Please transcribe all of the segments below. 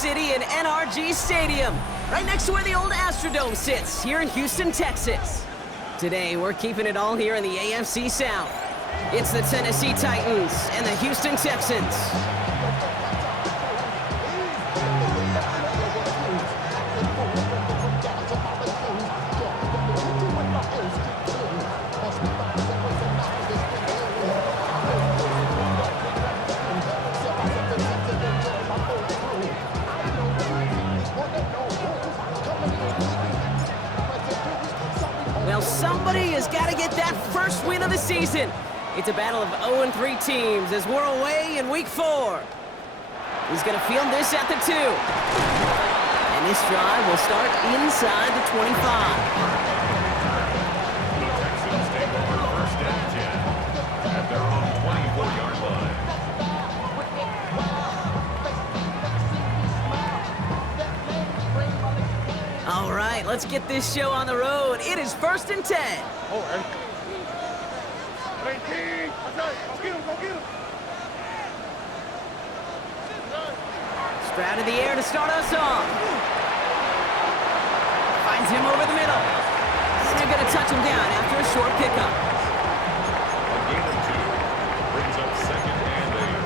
City in NRG Stadium, right next to where the old Astrodome sits, here in Houston, Texas. Today, we're keeping it all here in the AFC South. It's the Tennessee Titans and the Houston Texans. Well, somebody has got to get that first win of the season. It's a battle of 0-3 teams as we're away in Week 4. He's going to field this at the 2. And this drive will start inside the 25. The Texans take over first and 10 at their own 24-yard line. All right, let's get this show on the road. It is first and 10. Stroud in the air to start us off. Finds him over the middle. And they're going to touch him down after a short pickup. A gain of 2 brings up second and 8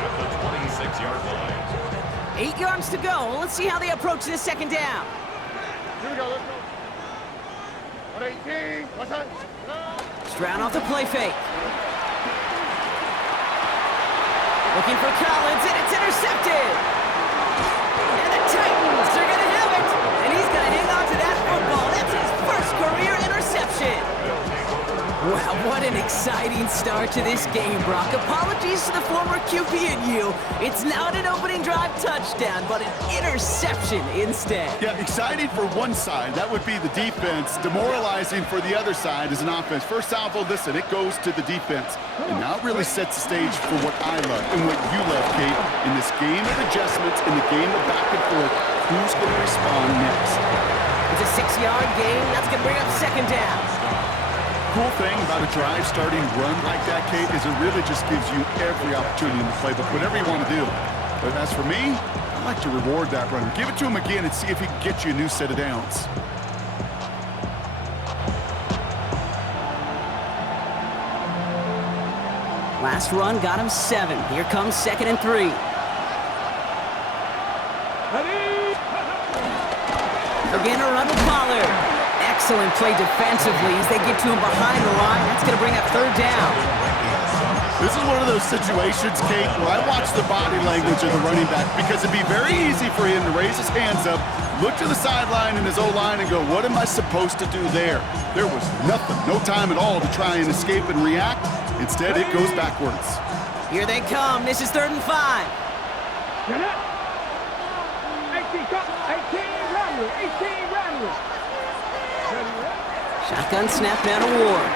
at the 26-yard line. 8 yards to go. Let's see how they approach this second down. Here we go, let's go. 118, what's that? Stroud off the play fake. Looking for Collins, and it's intercepted. And the Titans are going to have it. And he's going to hang on to that football. That's his first career interception. Wow, what an exciting start to this game, Brock. Apologies to the former QB and you. It's not an opening drive touchdown, but an interception instead. Yeah, exciting for one side. That would be the defense. Demoralizing for the other side as an offense. First salvo, listen, it goes to the defense. And now it really sets the stage for what I love and what you love, Kate. In this game of adjustments, in the game of back and forth, who's going to respond next? It's a 6-yard gain. That's going to bring up second down. Cool thing about a drive starting run like that, Kate, is it really just gives you every opportunity in the playbook, whatever you want to do. But as for me, I like to reward that runner. Give it to him again and see if he can get you a new set of downs. Last run got him 7. Here comes second and 3. Again, a run with Pollard. Excellent play defensively as they get to him behind the line. That's going to bring up third down. This is one of those situations, Kate, where I watch the body language of the running back because it'd be very easy for him to raise his hands up, look to the sideline in his O-line and go, what am I supposed to do there? There was nothing, no time at all to try and escape and react. Instead, it goes backwards. Here they come. This is 3rd and 5. 18 Ramblers. Shotgun snap down to Ward.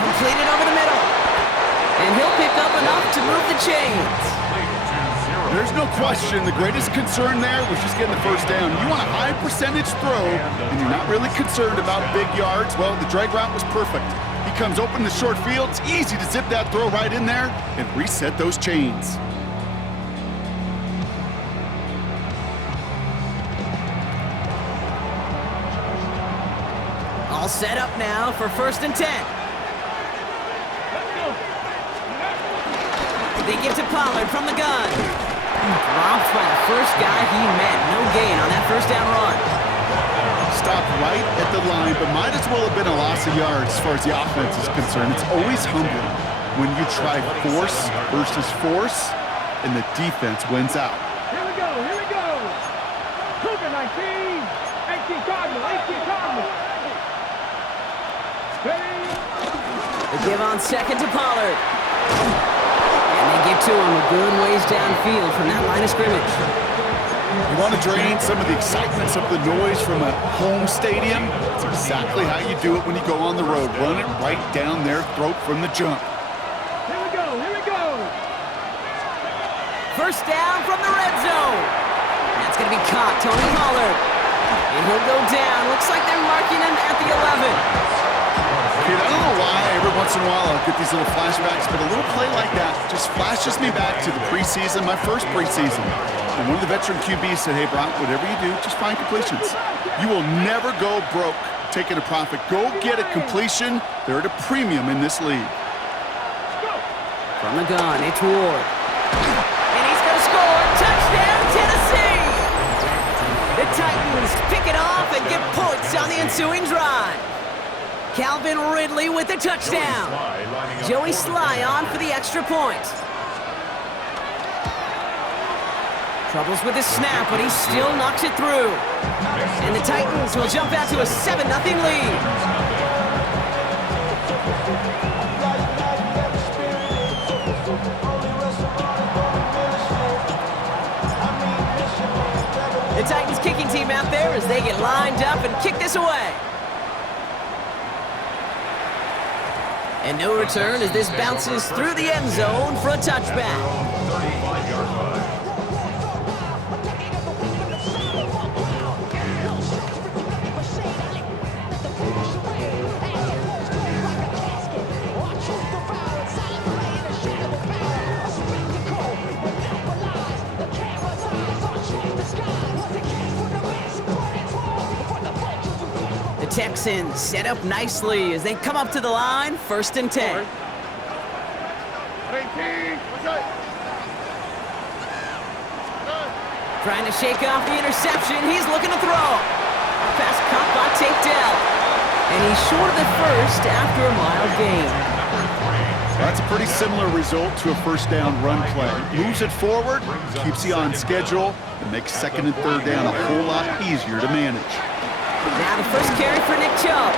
Completed over the middle. And he'll pick up enough to move the chains. There's no question. The greatest concern there was just getting the first down. You want a high percentage throw, and you're not really concerned about big yards. Well, the drag route was perfect. He comes open in the short field. It's easy to zip that throw right in there and reset those chains. All set up now for 1st and 10. They get to Pollard from the gun. Dropped by the first guy he met. No gain on that first down run. Stopped right at the line, but might as well have been a loss of yards as far as the offense is concerned. It's always humbling when you try force versus force, and the defense wins out. Here we go. Cougar 19, 18 Cardinal. They give on second to Pollard. And they get to him a good ways downfield from that line of scrimmage. You want to drain some of the excitement, some of the noise from a home stadium? It's exactly how you do it when you go on the road. Run it right down their throat from the jump. Here we go. First down from the red zone. That's going to be caught, Tony Pollard. And he'll go down. Looks like they're marking him at the 11. Kid, I don't know why every once in a while I'll get these little flashbacks, but a little play like that just flashes me back to the preseason, my first preseason. And one of the veteran QBs said, hey, Brock, whatever you do, just find completions. You will never go broke taking a profit. Go get a completion. They're at a premium in this league. From the gun, it's Ward. And he's going to score. Touchdown, Tennessee! The Titans pick it off and get points on the ensuing drive. Calvin Ridley with the touchdown. Joey Sly on for the extra point. Troubles with his snap, but he still knocks it through. And the Titans will jump out to a 7-0 lead. The Titans kicking team out there as they get lined up and kick this away. And no return as this bounces through the end zone for a touchback. 35-yard line. The Texans set up nicely as they come up to the line, 1st and 10. Trying to shake off the interception. He's looking to throw. Pass caught by Tate Dell. And he's short of the first after a mild gain. That's a pretty similar result to a first down run play. Moves it forward, keeps you on schedule, and makes 2nd and 3rd down a whole lot easier to manage. Now the first carry for Nick Chubb.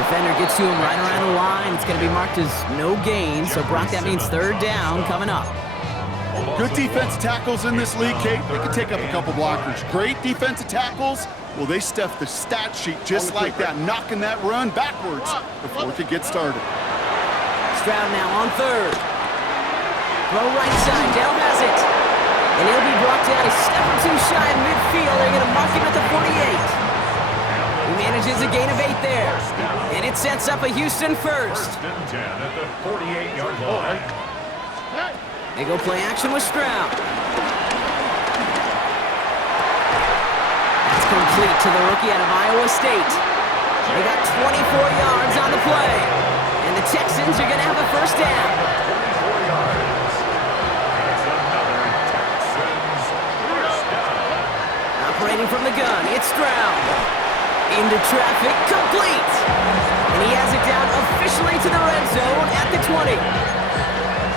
Defender gets to him right around the line. It's going to be marked as no gain, so Brock, that means 3rd down coming up. Good defensive tackles in this league, Kate. They can take up a couple blockers. Great defensive tackles. Well, they stuff the stat sheet just like that, knocking that run backwards before it could get started. Stroud now on 3rd. Throw right side. Dell has it. And he'll be brought down a step or two shy of midfield. They're going to mark him at the 48. He manages a gain of 8 there. And it sets up a Houston first. 1st and 10 at the 48-yard line. They go play action with Stroud. That's complete to the rookie out of Iowa State. They got 24 yards on the play. And the Texans are going to have a 1st down. 24 yards. That's another Texans 1st down. Operating from the gun, it's Stroud. Into traffic, complete. And he has it down officially to the red zone at the 20.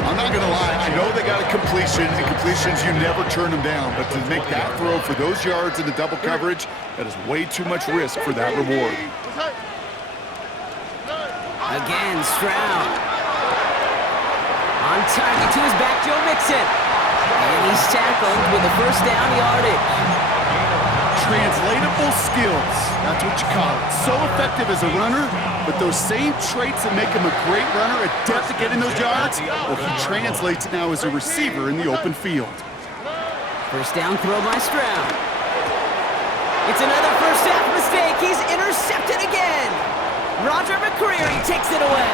I'm not going to lie. I know they got a completion, and completions, you never turn them down. But to make that throw for those yards in the double coverage, that is way too much risk for that reward. Again, Stroud. On target to his back, Joe Mixon. And he's tackled with the 1st down yardage. Translatable skills, that's what you call it. So effective as a runner, but those same traits that make him a great runner, adept at getting those yards, well, he translates it now as a receiver in the open field. 1st down throw by Stroud. It's another first half mistake. He's intercepted again. Roger McCreary takes it away.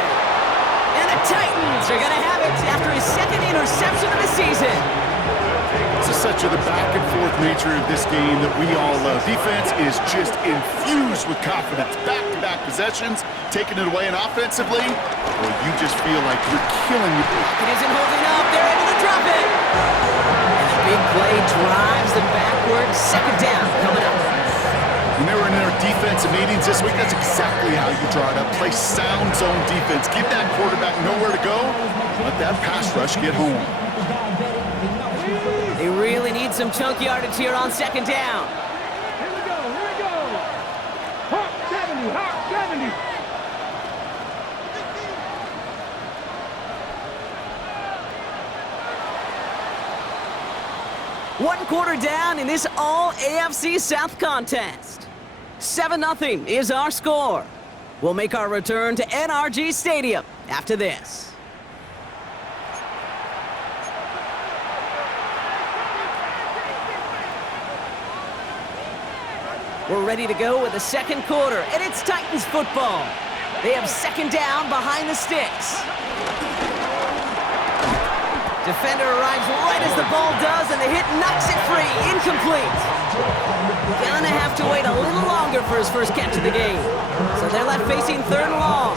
And the Titans are going to have it after his 2nd interception of the season. This is such a the back-and-forth nature of this game that we all love. Defense is just infused with confidence. Back-to-back possessions, taking it away, and offensively, well, you just feel like you're killing your... It isn't holding up. They're able to drop it. And the big play drives them backwards. 2nd down coming up. When they were in their defensive meetings this week, that's exactly how you draw it up. Play sound zone defense. Give that quarterback nowhere to go. Let that pass rush get home. They really need some chunk yardage here on 2nd down. Here we go, here we go. Hawk 70, Hawk 70. One quarter down in this all-AFC South contest. 7-0 is our score. We'll make our return to NRG Stadium after this. We're ready to go with the 2nd quarter, and it's Titans football. They have 2nd down behind the sticks. Defender arrives right as the ball does, and the hit knocks it free. Incomplete. Gonna have to wait a little longer for his first catch of the game. So they're left facing 3rd and long.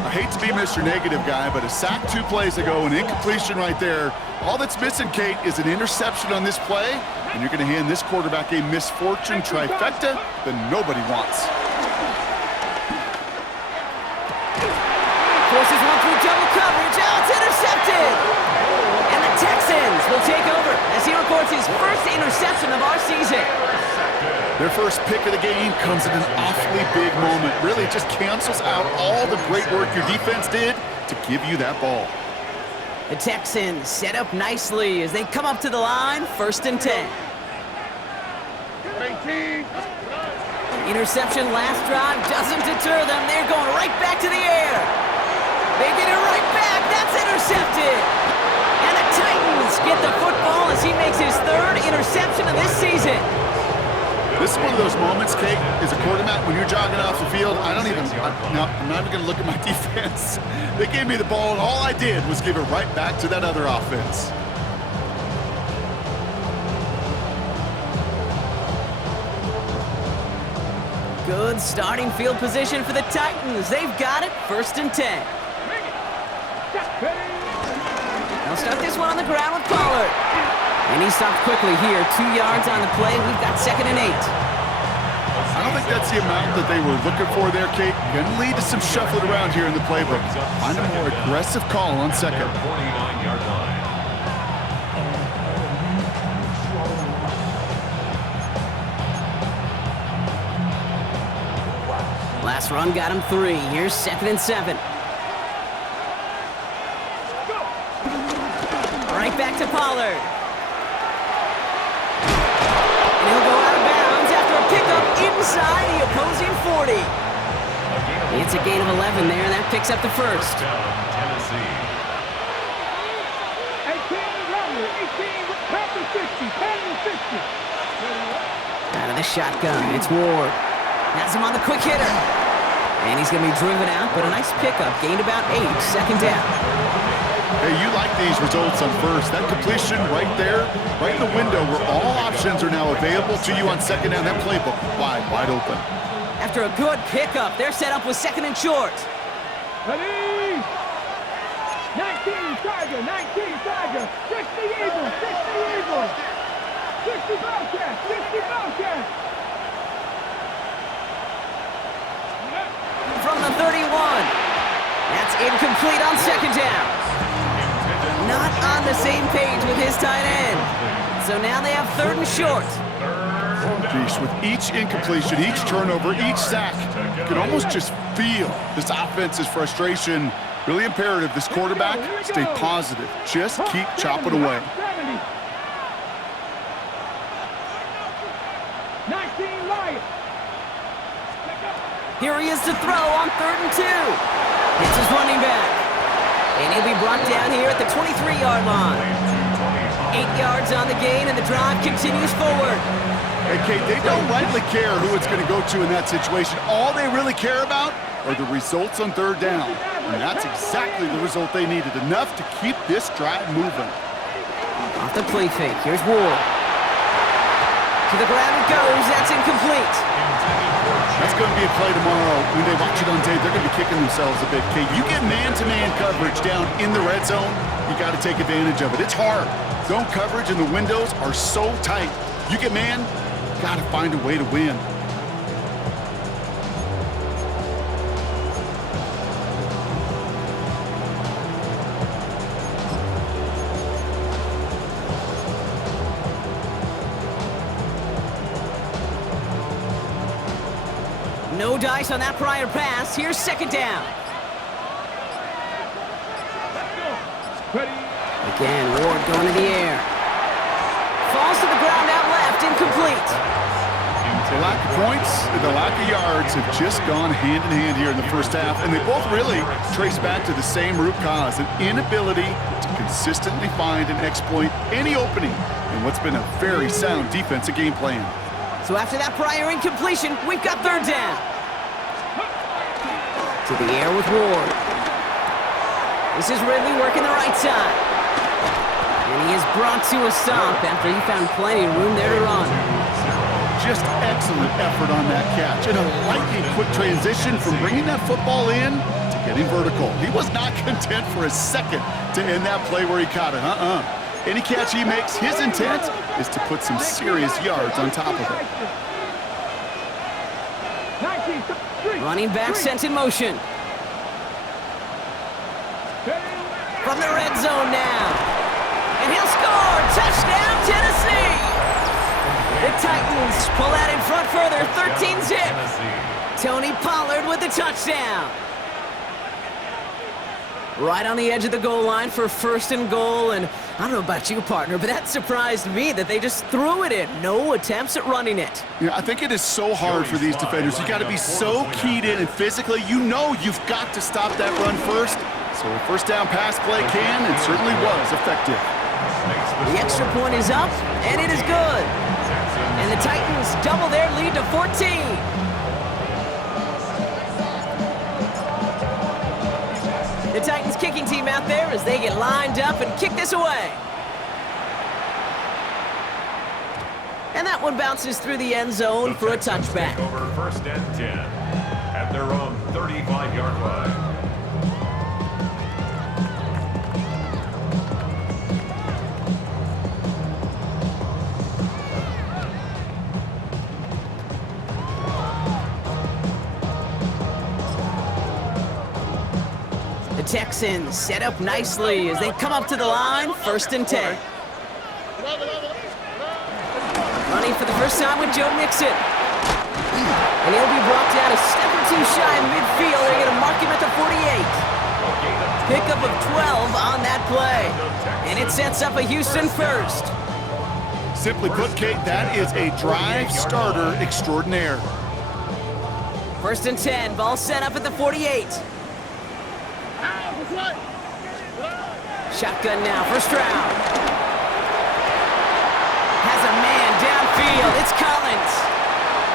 I hate to be Mr. Negative guy, but a sack 2 plays ago, an incompletion right there. All that's missing, Kate, is an interception on this play, and you're going to hand this quarterback a misfortune trifecta that nobody wants. Forces one through double coverage. Oh, it's intercepted! And the Texans will take over as he records his first interception of our season. Their first pick of the game comes at an awfully big moment. Really just cancels out all the great work your defense did to give you that ball. The Texans set up nicely as they come up to the line, 1st and 10. 18. Interception last drive doesn't deter them. They're going right back to the air. They get it right back. That's intercepted. And the Titans get the football as he makes his 3rd interception of this season. This is one of those moments, Kate, as a quarterback, when you're jogging off the field, I'm not even going to look at my defense. They gave me the ball, and all I did was give it right back to that other offense. Good starting field position for the Titans. They've got it, 1st and 10. They'll start this one on the ground with Pollard. And he stopped quickly here. 2 yards on the play. We've got 2nd and 8. I don't think that's the amount that they were looking for there, Kate. Going to lead to some shuffling around here in the playbook. Find a more aggressive call on 2nd. 49-yard line. Last run got him 3. Here's 2nd and 7. Right back to Pollard. And he'll go out of bounds after a pickup inside the opposing 40. It's a gain of 11 there, and that picks up the 1st. Tennessee. 18, 60, 10 and 60. Out of the shotgun, it's Ward. Has him on the quick hitter. And he's going to be driven out, but a nice pickup. Gained about 8, 2nd down. Hey, you like these results on 1st. That completion right there, right in the window where all options are now available to you on 2nd down. That playbook wide open. After a good pickup, they're set up with 2nd and short. Ready? 19 Tiger, 19 Tiger. 60 Eagles, 60 Eagles. 60 Bobcats, 60 Bobcats. From the 31. That's incomplete on 2nd down. Not on the same page with his tight end. So now they have 3rd and short. Geez, with each incompletion, each turnover, each sack, you can almost just feel this offense's frustration. Really imperative, this quarterback, stay positive. Just keep chopping away. 19 Lions. Here he is to throw on 3rd and 2. It's his running back. And he'll be brought down here at the 23-yard line. 8 yards on the gain, and the drive continues forward. Hey, Kate, they don't rightly care who it's going to go to in that situation. All they really care about are the results on 3rd down. And that's exactly the result they needed. Enough to keep this drive moving. Off the play fake. Here's Ward. To the ground it goes. That's incomplete. That's going to be a play tomorrow. When they watch it on tape, they're going to be kicking themselves a bit. Kate, you get man-to-man coverage down in the red zone, you got to take advantage of it. It's hard. Zone coverage and the windows are so tight. You get man, you got to find a way to win. No dice on that prior pass. Here's 2nd down. Ready? Again, Ward going to the air. Falls to the ground out left. Incomplete. The lack of points and the lack of yards have just gone hand in hand here in the first half, and they both really trace back to the same root cause, an inability to consistently find and exploit any opening in what's been a very sound defensive game plan. So after that prior incompletion, we've got 3rd down. To the air with Ward. This is Ridley working the right side. And he is brought to a stop after he found plenty of room there to run. Just excellent effort on that catch. And a lightning quick transition from bringing that football in to getting vertical. He was not content for a second to end that play where he caught it. Any catch he makes, his intent is to put some serious yards on top of it. Running back sent in motion. From the red zone now. And he'll score! Touchdown, Tennessee! The Titans pull out in front further, 13-zip. Tony Pollard with the touchdown. Right on the edge of the goal line for 1st and goal, and I don't know about you, partner, but that surprised me that they just threw it in. No attempts at running it. Yeah, I think it is so hard for these defenders. You got to be so keyed in, and physically, you know you've got to stop that run first. So a first down pass play can and certainly was effective. The extra point is up, and it is good. And the Titans double their lead to 14. The Titans kicking team out there as they get lined up and kick this away. And that one bounces through the end zone for a touchback. Over 1st and 10 at their own 35-yard line. The Texans set up nicely as they come up to the line, 1st and 10. Running for the first time with Joe Mixon. And he'll be brought down a step or two shy in midfield. They're going to mark him at the 48. Pickup of 12 on that play. And it sets up a Houston first. Simply put, Kate, that is a drive starter extraordinaire. 1st and 10, ball set up at the 48. Shotgun now for Stroud. Has a man downfield. It's Collins.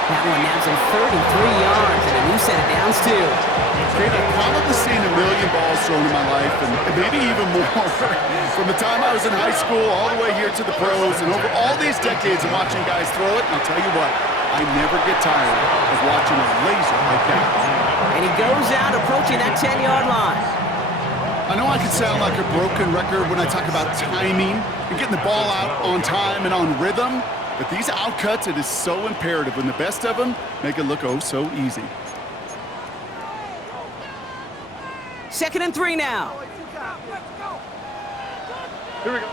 That one nabs him 33 yards and a new set of downs, too. Kate, I've probably seen a million balls thrown in my life, and maybe even more. From the time I was in high school all the way here to the pros, and over all these decades of watching guys throw it, I'll tell you what, I never get tired of watching a laser like that. And he goes out approaching that 10-yard line. I know I could sound like a broken record when I talk about timing and getting the ball out on time and on rhythm, but these outcuts, it is so imperative when the best of them make it look oh so easy. 2nd and 3 now. Here we go.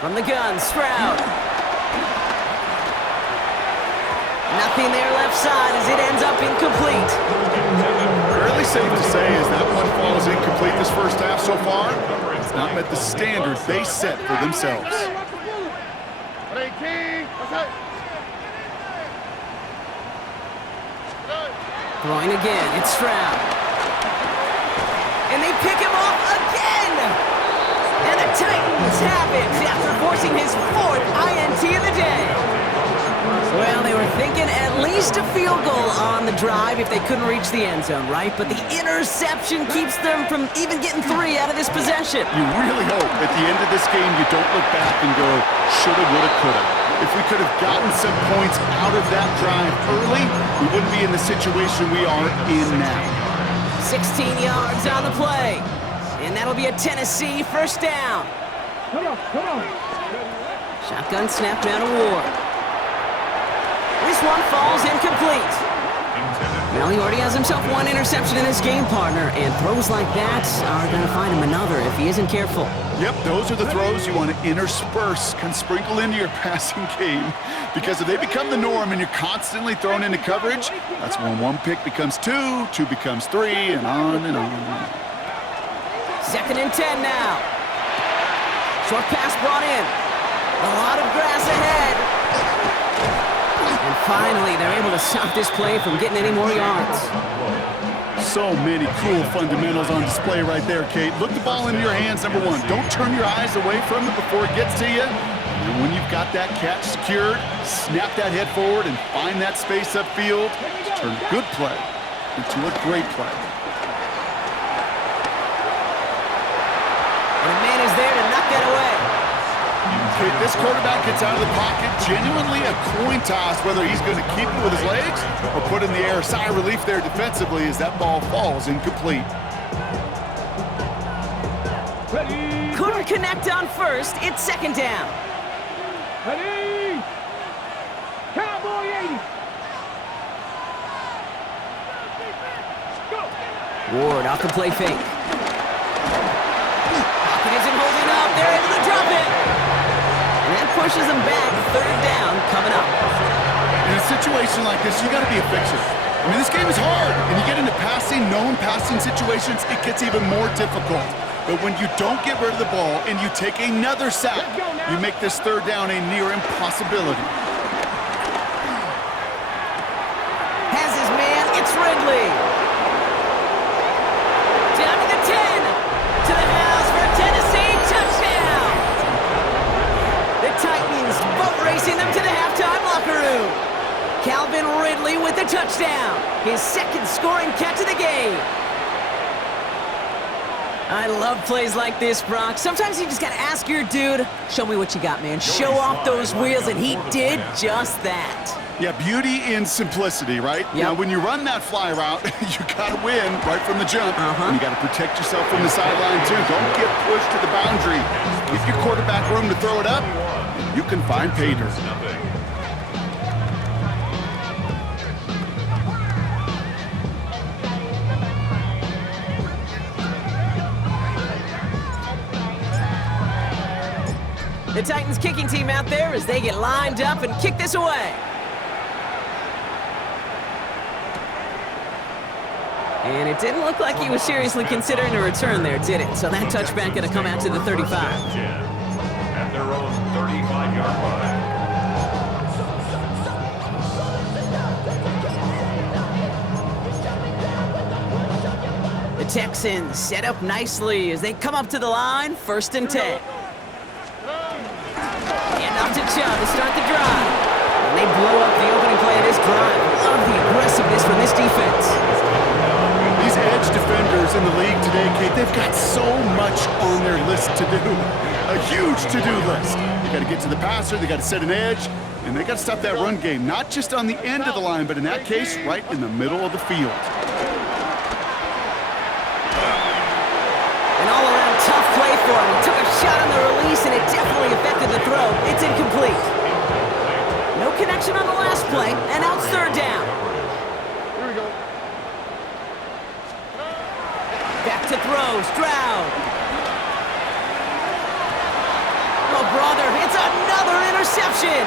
From the gun, Stroud. Nothing there left side as it ends up incomplete. Fairly safe to say as that one falls incomplete this first half so far, it's not met the standards they set for themselves. Throwing again, it's Stroud. And they pick him off again! And the Titans have it after forcing his 4th INT of the day. Well, they were thinking at least a field goal on the drive if they couldn't reach the end zone, right? But the interception keeps them from even getting 3 out of this possession. You really hope at the end of this game you don't look back and go, shoulda, woulda, coulda. If we could have gotten some points out of that drive early, we wouldn't be in the situation we are in now. 16 yards on the play. And that'll be a Tennessee 1st down. Come on. Shotgun snap down to Ward. This one falls incomplete. Well, he already has himself 1 interception in this game, partner, and throws like that are going to find him another if he isn't careful. Yep, those are the throws you want to intersperse, can sprinkle into your passing game, because if they become the norm and you're constantly thrown into coverage, that's when 1 pick becomes 2, 2 becomes 3, and on and on and on. 2nd and 10 now. Short pass brought in. A lot of grass ahead. And finally, they're able to stop this play from getting any more yards. So many cool fundamentals on display right there, Kate. Look the ball into your hands, number 1. Don't turn your eyes away from it before it gets to you. And when you've got that catch secured, snap that head forward and find that space upfield to turn good play into a great play. And a man is there to knock that away. Kate, this quarterback gets out of the pocket, genuinely a coin toss whether he's going to keep it with his legs or put in the air. Sigh of relief there defensively as that ball falls incomplete. Ready. Couldn't connect on first. It's second down. Ready. Cowboy 80. Go. Ward off the play fake. Pocket isn't holding up. They're able to drop it. And that pushes them back. Third down coming up. In a situation like this, you got to be a fixer. I mean, this game is hard, and you get into known passing situations, it gets even more difficult. But when you don't get rid of the ball and you take another sack, you make this third down a near impossibility. Has his man. It's Ridley. Down to the 10. To the house for a Tennessee touchdown. The Titans boat racing them to the halftime locker room. Calvin Ridley with the touchdown. His second scoring catch of the game. I love plays like this, Brock. Sometimes you just got to ask your dude, show me what you got, man. Show off those wheels, and he did just that. Yeah, beauty in simplicity, right? Yep. Now, when you run that fly route, you got to win right from the jump. And you got to protect yourself from the sideline, too. Don't get pushed to the boundary. Give your quarterback room to throw it up, and you can find pay dirt. The Titans kicking team out there as they get lined up and kick this away. And it didn't look like he was seriously considering a return there, did it? So that touchback going to come out to the 35. At their own 35-yard line. The Texans set up nicely as they come up to the line, 1st and 10. Off to Chubb to start the drive. And they blow up the opening play of this drive. Love the aggressiveness from this defense. These edge defenders in the league today, Kate, they've got so much on their list to do. A huge to-do list. They got to get to the passer, they got to set an edge, and they got to stop that run game. Not just on the end of the line, but in that case, right in the middle of the field. An all-around tough play for him. He took a shot on the release, and it definitely affected the throw. It's incomplete. No connection on the last play, and now it's third down. Here we go. Back to throw, Stroud. Oh, brother, it's another interception.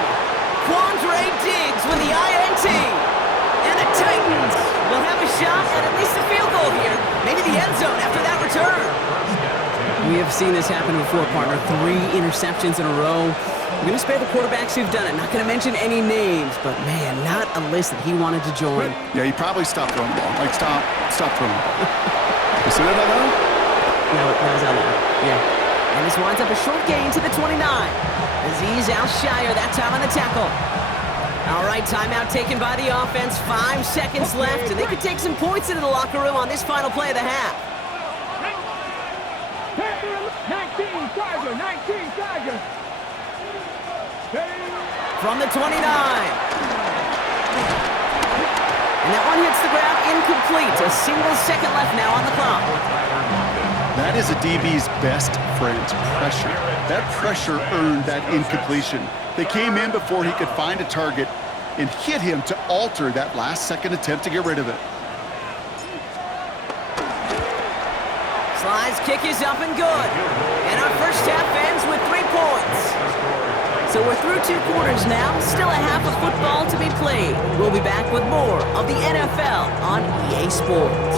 Quandre Diggs with the INT. And the Titans will have a shot at least a field goal here. Maybe the end zone after that return. We have seen this happen before, partner. 3 interceptions in a row. We're going to spare the quarterbacks who've done it. Not going to mention any names, but man, not a list that he wanted to join. Yeah, he probably stopped throwing the ball. Like, stop throwing the ball. You see that out loud? No, that was out loud. Yeah. And this winds up a short gain to the 29. Azeez Al-Shire that time on the tackle. All right, timeout taken by the offense. 5 seconds left, and they could take some points into the locker room on this final play of the half. 19 Tiger. From the 29. And that one hits the ground incomplete. A single second left now on the clock. That is a DB's best friend, pressure. That pressure earned that incompletion. They came in before he could find a target and hit him to alter that last-second attempt to get rid of it. Sly's kick is up and good. And our first half ends with 3 points. So we're through 2 quarters now. Still a half of football to be played. We'll be back with more of the NFL on EA Sports.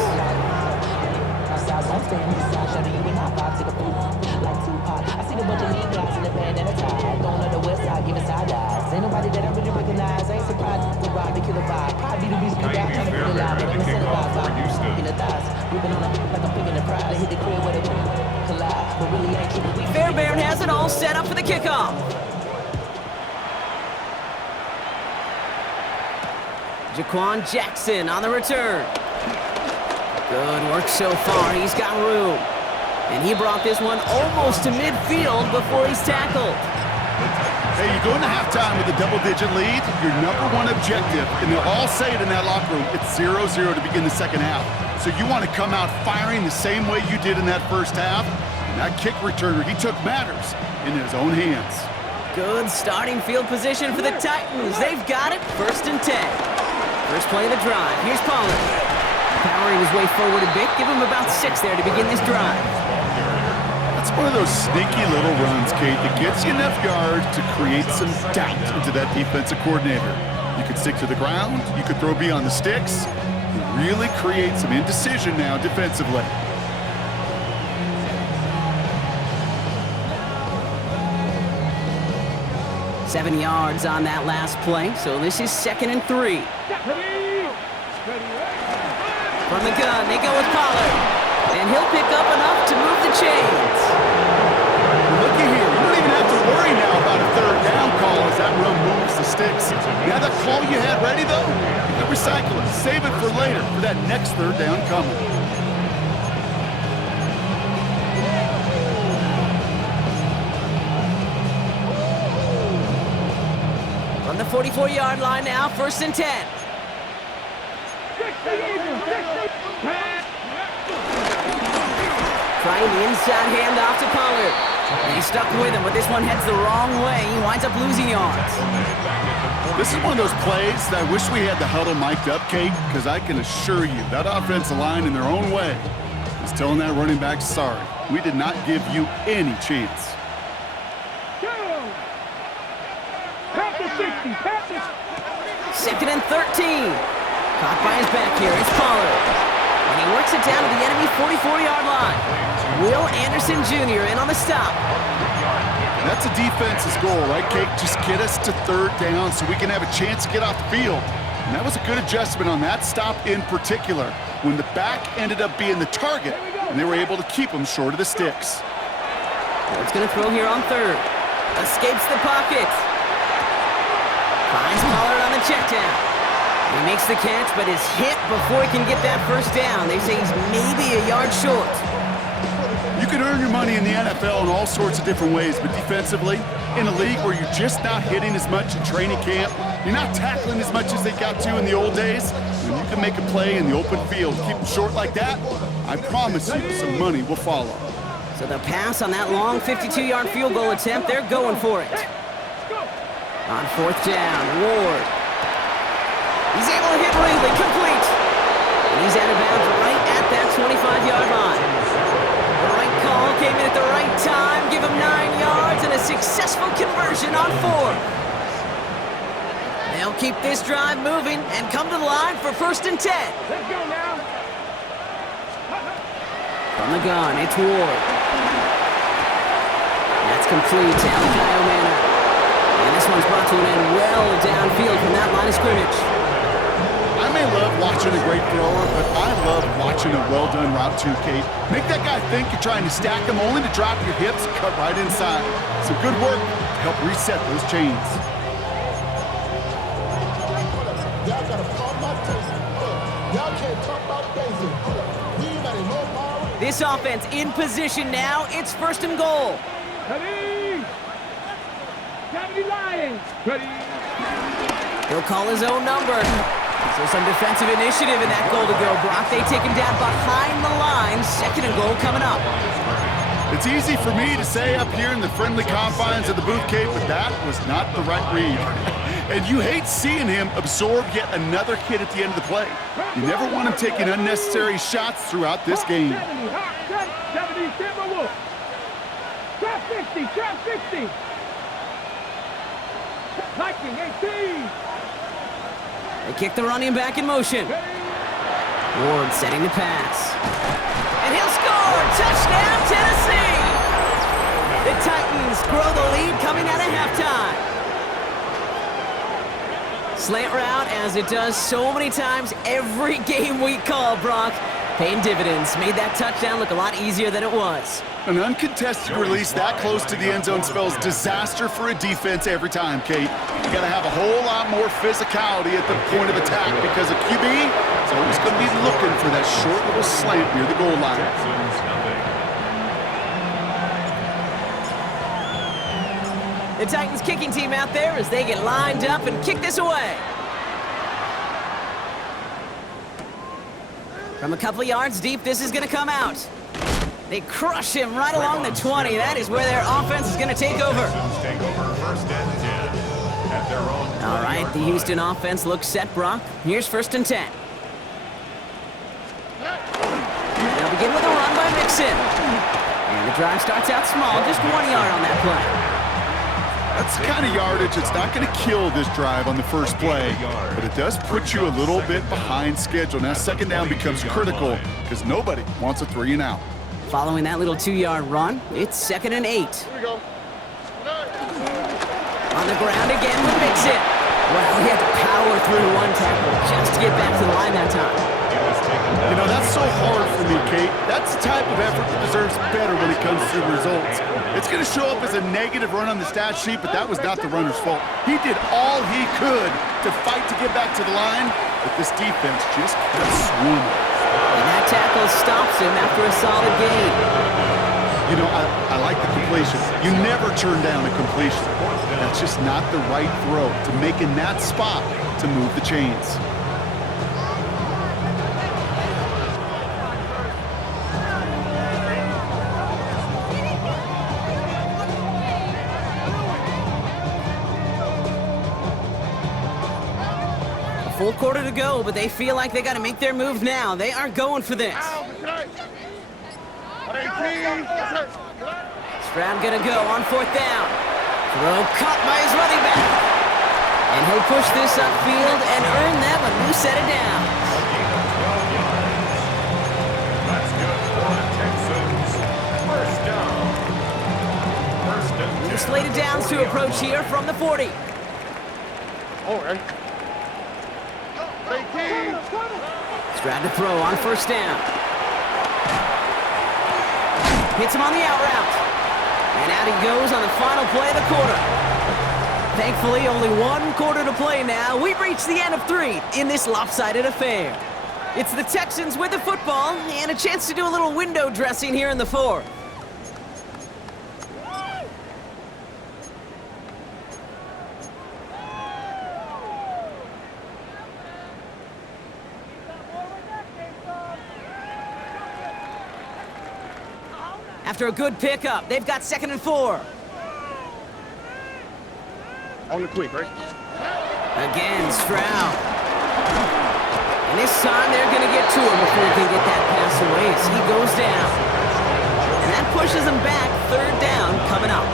Fairbairn has it all set up for the kickoff. Jaquan Jackson on the return. Good work so far. He's got room. And he brought this one almost to midfield before he's tackled. Hey, you go into halftime with a double-digit lead, your number one objective, and they'll all say it in that locker room, it's 0-0 to begin the second half. So you want to come out firing the same way you did in that first half. And that kick returner, he took matters in his own hands. Good starting field position for the Titans. They've got it, 1st and 10. First play of the drive. Here's Pollard. Powering his way forward a bit. Give him about 6 there to begin this drive. That's one of those sneaky little runs, Kate, that gets you enough yards to create some doubt into that defensive coordinator. You could stick to the ground. You could throw beyond the sticks. You really create some indecision now defensively. Seven yards on that last play, so this is 2nd and 3. From the gun, they go with Pollard. And he'll pick up enough to move the chains. Looky here, you don't even have to worry now about a 3rd down call as that run moves the sticks. Now that call you had ready, though, you can recycle it. Save it for later for that next 3rd down coming. From the 44-yard line now, 1st and 10. Trying the inside handoff to Pollard. And he's stuck with him, but this one heads the wrong way. He winds up losing yards. This is one of those plays that I wish we had the huddle mic'd up, Kate, because I can assure you that offensive line in their own way is telling that running back, sorry, we did not give you any chance. 2nd and 13. Caught by his back here. It's Pollard. And he works it down to the enemy 44-yard line. Will Anderson Jr. in on the stop. That's a defense's goal, right, Kate? Just get us to 3rd down so we can have a chance to get off the field. And that was a good adjustment on that stop in particular, when the back ended up being the target, and they were able to keep him short of the sticks. It's going to throw here on 3rd. Escapes the pocket. Finds Pollard on the check down. He makes the catch, but is hit before he can get that 1st down. They say he's maybe a yard short. You can earn your money in the NFL in all sorts of different ways, but defensively, in a league where you're just not hitting as much in training camp, you're not tackling as much as they got to in the old days, when you can make a play in the open field, keep them short like that, I promise you some money will follow. So the pass on that long 52-yard field goal attempt, they're going for it. On 4th down, Ward. He's able to hit Ringley, complete. And he's out of bounds right at that 25-yard line. The right call came in at the right time, give him 9 yards and a successful conversion on 4th. They'll keep this drive moving and come to the line for 1st and 10. Let's go now. From the gun, it's Ward. That's complete to Alkayo Manor. And this one's brought to an end well downfield from that line of scrimmage. I may love watching a great thrower, but I love watching a well-done route too, Kate. Make that guy think you're trying to stack him only to drop your hips, cut right inside. Some good work to help reset those chains. Y'all gotta pump my taste. Y'all can't talk about basic. Anybody know power? This offense in position now. It's 1st and goal. Ready? 70 Lions. Ready? He'll call his own number. So some defensive initiative in that goal to go, Brock. They take him down behind the line. 2nd and goal coming up. It's easy for me to say up here in the friendly confines of the booth, Kate, but that was not the right read. And you hate seeing him absorb yet another hit at the end of the play. You never want him taking unnecessary shots throughout this game. 70, Hawk 70, Timberwolf. Trap 60, trap 60. Viking 18. They kick the running back in motion. Ward setting the pass. And he'll score! Touchdown, Tennessee! The Titans grow the lead coming out of halftime. Slant route, as it does so many times every game we call, Brock. Paying dividends. Made that touchdown look a lot easier than it was. An uncontested release that close to the end zone spells disaster for a defense every time, Kate. You got to have a whole lot more physicality at the point of attack because a QB is always going to be looking for that short little slant near the goal line. The Titans kicking team out there as they get lined up and kick this away. From a couple yards deep, this is going to come out. They crush him right along the 20. That is where their offense is going to take over. Take over first and 10 at their own. All right, the Houston offense looks set, Brock. Here's first and 10. They'll begin with a run by Mixon. And the drive starts out small, just 1 yard on that play. That's the kind of yardage that's not going to kill this drive on the first play, but it does put you a little bit behind schedule. Now second down becomes critical because nobody wants a 3 and out. Following that little 2-yard run, it's second and 8. Here we go. On the ground again with Mixon. Well, he had to power through one tackle just to get back to the line that time. You know, that's so hard for me, Kate. That's the type of effort that deserves better when it comes to results. It's going to show up as a negative run on the stat sheet, but that was not the runner's fault. He did all he could to fight to get back to the line, but this defense just kept swimming. And that tackle stops him after a solid gain. You know, I like the completion. You never turn down a completion. That's just not the right throw to make in that spot to move the chains. Full quarter to go, but they feel like they got to make their move now. They are going for this. Stroud gonna go on fourth down. Throw caught by his running back. And he'll push this upfield and earn them a new set of downs. That's good for the Texans. First down. First and 10. New slated downs to approach here from the 40. All right. Stroud to throw on first down. Hits him on the out route. And out he goes on the final play of the quarter. Thankfully, only 1 quarter to play now. We've reached the end of 3 in this lopsided affair. It's the Texans with the football and a chance to do a little window dressing here in the 4th. After a good pickup, they've got second and 4. On the quick, right? Again, Stroud. And this time they're going to get to him before he can get that pass away as he goes down. And that pushes him back, third down coming up.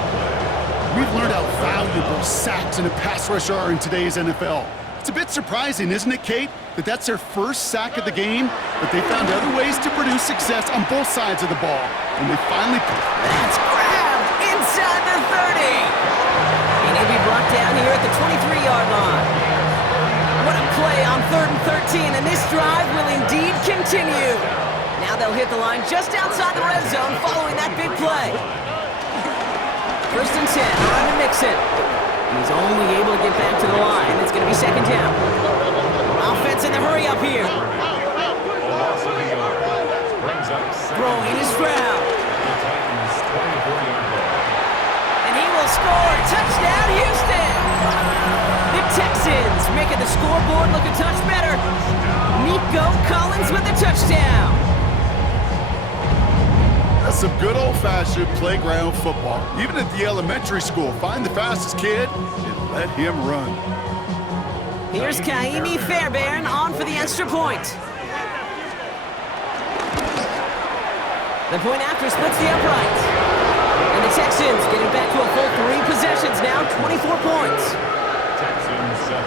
We've learned how valuable sacks in a pass rush are in today's NFL. It's a bit surprising, isn't it, Kate, that that's their first sack of the game, but they found other ways to produce success on both sides of the ball. And they finally... That's grabbed inside the 30. And he'll be brought down here at the 23-yard line. What a play on 3rd and 13, and this drive will indeed continue. Now they'll hit the line just outside the red zone following that big play. First and 10, around to Mixon. He's only able to get back to the line. It's going to be second down. Offense in the hurry up here. Throwing is Stroud. And he will score. Touchdown, Houston. The Texans making the scoreboard look a touch better. Nico Collins with the touchdown. That's some good old-fashioned playground football. Even at the elementary school, find the fastest kid and let him run. Here's Kaimi Fairbairn on for the extra point. The point after splits the upright. And the Texans getting back to a full 3 possessions now, 24 points. Texans 7.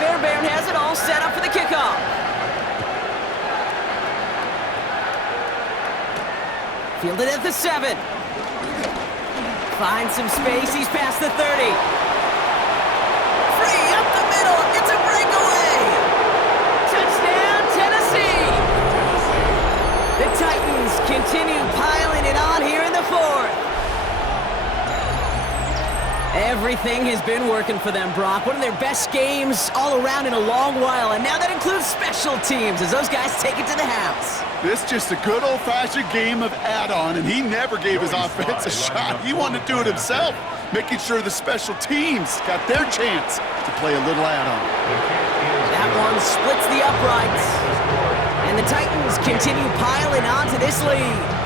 Fairbairn has it all set up for the kickoff. Fielded at the 7. Finds some space, he's past the 30. Free up the middle, it's a breakaway. Touchdown, Tennessee. The Titans continue piling it on here in the 4th. Everything has been working for them, Brock. One of their best games all around in a long while, and now that includes special teams as those guys take it to the house. This just a good old-fashioned game of add-on, and he never gave his offense a shot. He wanted to do it himself, making sure the special teams got their chance to play a little add-on. That one splits the uprights, and the Titans continue piling onto this lead.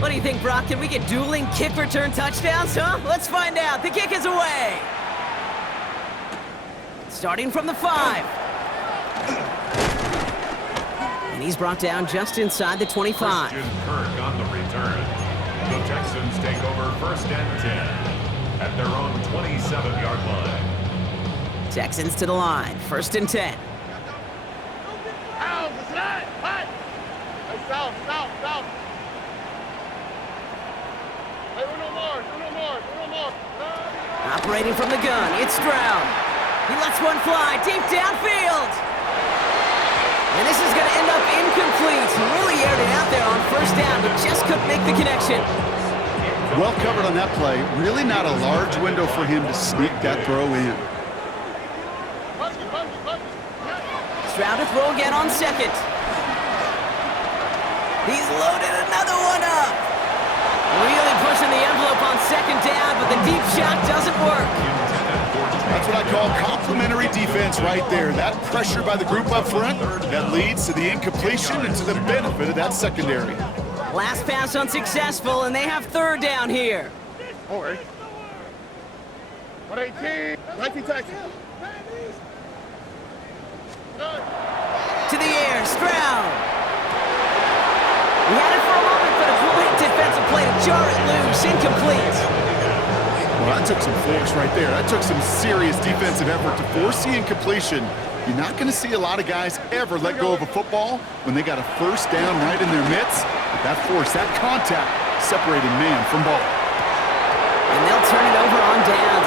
What do you think, Brock? Can we get dueling kick return touchdowns, huh? Let's find out. The kick is away. Starting from the 5. And he's brought down just inside the 25. Christian Kirk on the return. The Texans take over 1st and 10 at their own 27-yard line. Texans to the line. 1st and 10. Operating from the gun, it's Stroud. He lets one fly deep downfield. And this is going to end up incomplete. He really aired it out there on 1st down, but just couldn't make the connection. Well covered on that play. Really not a large window for him to sneak that throw in. Stroud to throw again on 2nd. He's loaded another one up. Really pushing the envelope on 2nd down, but the deep shot doesn't work. That's what I call complimentary defense right there. That pressure by the group up front, that leads to the incompletion and to the benefit of that secondary. Last pass unsuccessful, and they have 3rd down here. 118. 19 Texans. To the air, Stroud. He had it for a moment, but a great defensive play to jar it loose, incomplete. Well, that took some force right there. That took some serious defensive effort to force the incompletion. You're not going to see a lot of guys ever let go of a football when they got a 1st down right in their midst. But that force, that contact, separating man from ball. And they'll turn it over on down.